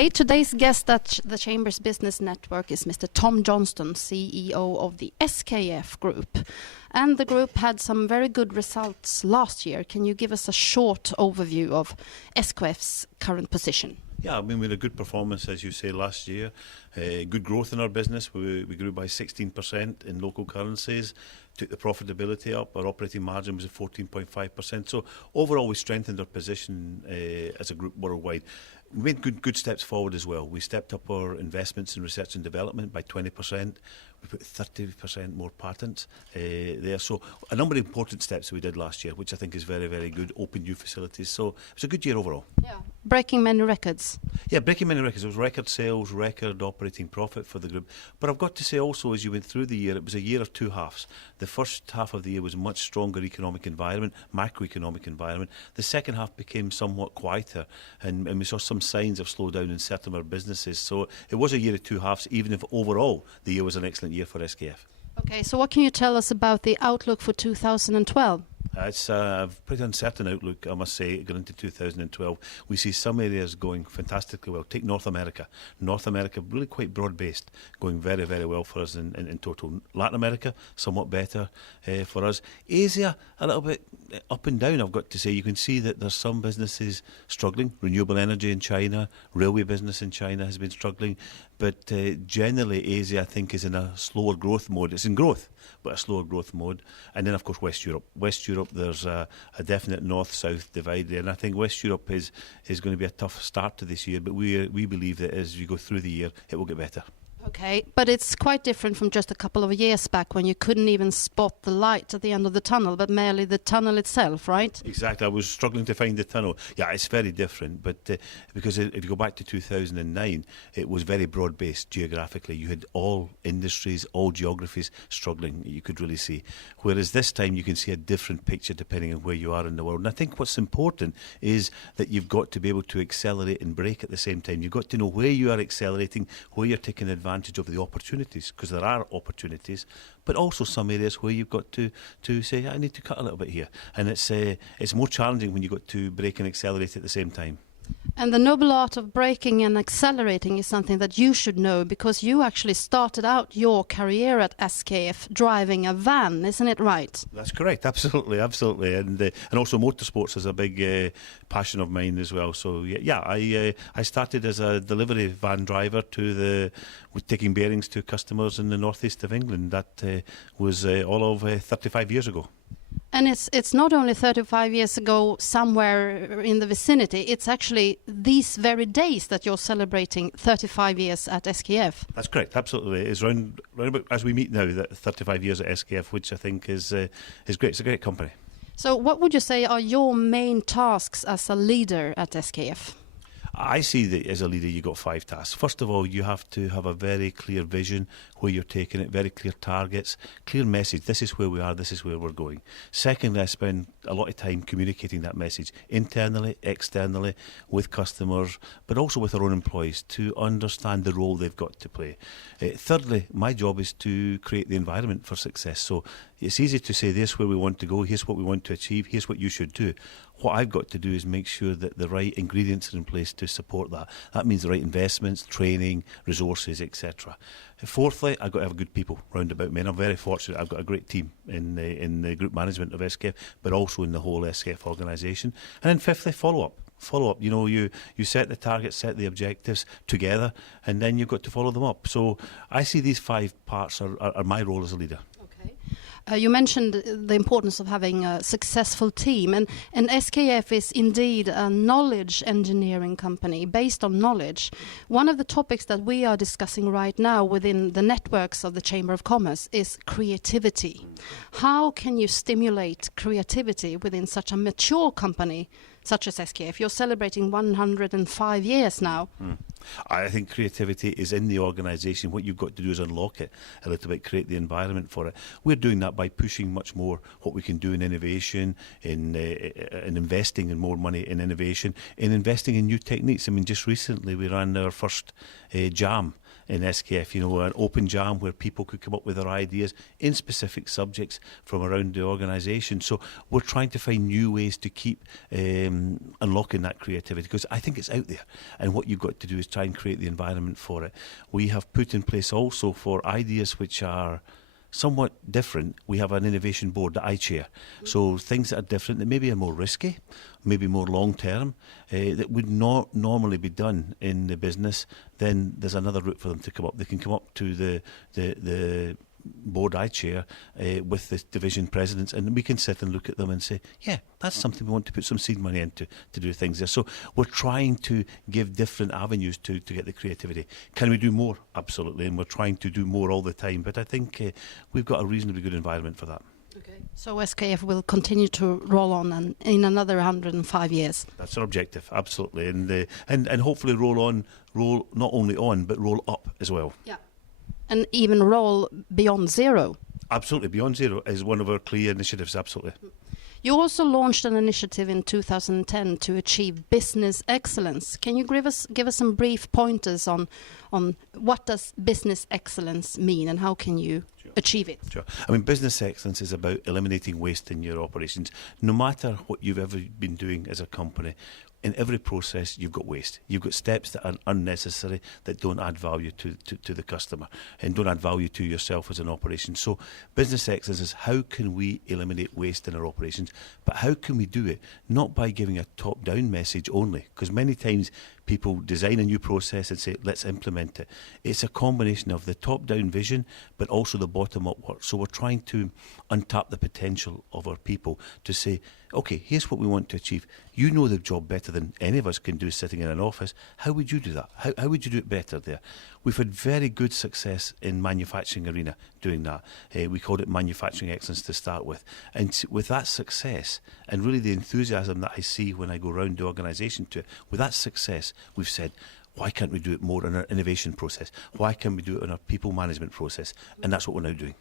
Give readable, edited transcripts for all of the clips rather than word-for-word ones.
Okay, today's guest at the Chamber's Business Network is Mr. Tom Johnstone, CEO of the SKF Group. And the group had some very good results last year. Can you give us a short overview of SKF's current position? Yeah, I mean, we had a good performance, as you say, last year. Good growth in our business. We grew by 16% in local currencies, took the profitability up. Our operating margin was at 14.5%. So overall, we strengthened our position as a group worldwide. We made good steps forward as well. We stepped up our investments in research and development by 20%. We put 30% more patents there. So a number of important steps we did last year, which I think is very, very good. Open new facilities. So it was a good year overall. Yeah, breaking many records. Yeah, breaking many records. It was record sales, record operating profit for the group. But I've got to say also, as you went through the year, it was a year of two halves. The first half of the year was a much stronger economic environment, macroeconomic environment. The second half became somewhat quieter, and we saw some signs of slowdown in certain of our businesses. So it was a year of two halves, even if overall the year was an excellent year for SKF. Okay, so what can you tell us about the outlook for 2012? It's a pretty uncertain outlook, I must say, going into 2012. We see some areas going fantastically well. Take North America. North America, really quite broad-based, going very, very well for us in total. Latin America, somewhat better for us. Asia, a little bit up and down, I've got to say. You can see that there's some businesses struggling. Renewable energy in China, railway business in China has been struggling. But generally, Asia, I think, is in a slower growth mode. It's in growth, but a slower growth mode. And then, of course, West Europe. West Europe, there's a definite north-south divide there. And I think West Europe is going to be a tough start to this year. But we believe that as we go through the year, it will get better. Okay, but it's quite different from just a couple of years back when you couldn't even spot the light at the end of the tunnel, but merely the tunnel itself, right? Exactly. I was struggling to find the tunnel. Yeah, it's very different, but because if you go back to 2009, it was very broad-based geographically. You had all industries, all geographies struggling, you could really see. Whereas this time you can see a different picture depending on where you are in the world. And I think what's important is that you've got to be able to accelerate and brake at the same time. You've got to know where you are accelerating, where you're taking advantage of the opportunities, because there are opportunities, but also some areas where you've got to say, I need to cut a little bit here. And it's more challenging when you've got to brake and accelerate at the same time. And the noble art of braking and accelerating is something that you should know, because you actually started out your career at SKF driving a van, isn't it right? That's correct, absolutely. And also motorsports is a big passion of mine as well. So yeah, I started as a delivery van driver with taking bearings to customers in the northeast of England. That was all of 35 years ago. And it's not only 35 years ago somewhere in the vicinity, it's actually these very days that you're celebrating 35 years at SKF. That's correct, absolutely. It's round about as we meet now, that 35 years at SKF, which I think is great. It's a great company. So what would you say are your main tasks as a leader at SKF? I see that as a leader you've got 5 tasks. First of all, you have to have a very clear vision where you're taking it, very clear targets, clear message. This is where we are, this is where we're going. Secondly, I spend a lot of time communicating that message internally, externally, with customers, but also with our own employees to understand the role they've got to play. Thirdly, my job is to create the environment for success. So it's easy to say, this is where we want to go, here's what we want to achieve, here's what you should do. What I've got to do is make sure that the right ingredients are in place to support that. That means the right investments, training, resources, etc. Fourthly, I've got to have good people round about me, and I'm very fortunate. I've got a great team in the group management of SKF, but also in the whole SKF organisation. And then fifthly, follow up. You know, you set the targets, set the objectives together, and then you've got to follow them up. So I see these 5 parts are my role as a leader. You mentioned the importance of having a successful team, and SKF is indeed a knowledge engineering company based on knowledge. One of the topics that we are discussing right now within the networks of the Chamber of Commerce is creativity. How can you stimulate creativity within such a mature company such as SKF? You're celebrating 105 years now. I think creativity is in the organisation. What you've got to do is unlock it a little bit, create the environment for it. We're doing that by pushing much more what we can do in innovation, in investing in more money in innovation, in investing in new techniques. I mean, just recently we ran our first jam in SKF, an open jam where people could come up with their ideas in specific subjects from around the organisation. So we're trying to find new ways to keep unlocking that creativity, because I think it's out there, and what you've got to do is try and create the environment for it. We have put in place also for ideas which are somewhat different. We have an innovation board that I chair. So things that are different, that maybe are more risky, maybe more long term, that would not normally be done in the business, then there's another route for them to come up. They can come up to the board I chair with the division presidents, and we can sit and look at them and say, yeah, that's something we want to put some seed money into to do things there. So we're trying to give different avenues to get the creativity. Can we do more? Absolutely, and we're trying to do more all the time, but I think we've got a reasonably good environment for that. Okay. So SKF will continue to roll on in another 105 years. That's our objective, absolutely, and hopefully roll not only on, but roll up as well. Yeah. And even roll beyond zero. Absolutely, beyond zero is one of our clear initiatives, absolutely. You also launched an initiative in 2010 to achieve business excellence. Can you give us some brief pointers on what does business excellence mean and how can you achieve it? Sure. I mean, business excellence is about eliminating waste in your operations. No matter what you've ever been doing as a company, in every process, you've got waste. You've got steps that are unnecessary, that don't add value to the customer and don't add value to yourself as an operation. So business excellence is how can we eliminate waste in our operations, but how can we do it? Not by giving a top-down message only, because many times people design a new process and say, let's implement it. It's a combination of the top-down vision, but also the bottom-up work. So we're trying to untap the potential of our people to say, okay, here's what we want to achieve. You know the job better than any of us can do sitting in an office. How would you do that? How would you do it better there? We've had very good success in manufacturing arena doing that. We called it manufacturing excellence to start with. And with that success, and really the enthusiasm that I see when I go around the organisation to it, with that success, we've said, why can't we do it more in our innovation process? Why can't we do it in our people management process? And that's what we're now doing.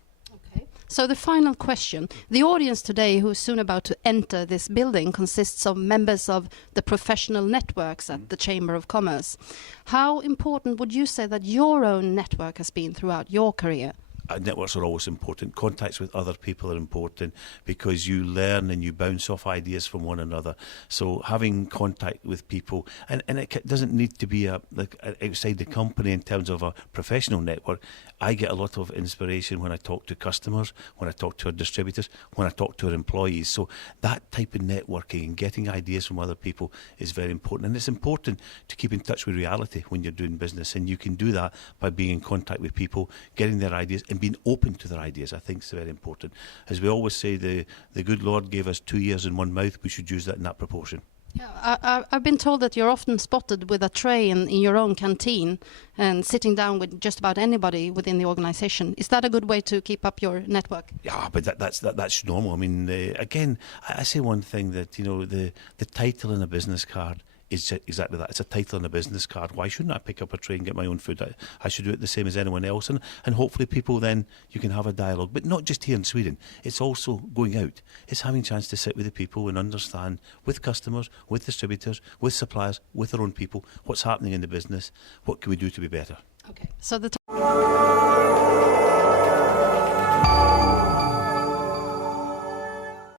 So the final question. The audience today who is soon about to enter this building consists of members of the professional networks at the Chamber of Commerce. How important would you say that your own network has been throughout your career? Networks are always important. Contacts with other people are important because you learn and you bounce off ideas from one another. So having contact with people, and it doesn't need to be outside the company in terms of a professional network. I get a lot of inspiration when I talk to customers, when I talk to our distributors, when I talk to our employees. So that type of networking and getting ideas from other people is very important. And it's important to keep in touch with reality when you're doing business. And you can do that by being in contact with people, getting their ideas and being open to their ideas. I think is very important. As we always say, the good Lord gave us 2 ears and 1 mouth. We should use that in that proportion. Yeah, I've been told that you're often spotted with a tray in your own canteen and sitting down with just about anybody within the organisation. Is that a good way to keep up your network? Yeah, but that's normal. I mean, again, I say one thing that, the title in a business card is exactly that. It's a title on a business card. Why shouldn't I pick up a tray and get my own food? I should do it the same as anyone else. And hopefully people then, you can have a dialogue. But not just here in Sweden. It's also going out. It's having a chance to sit with the people and understand with customers, with distributors, with suppliers, with their own people, what's happening in the business, what can we do to be better. Okay. So the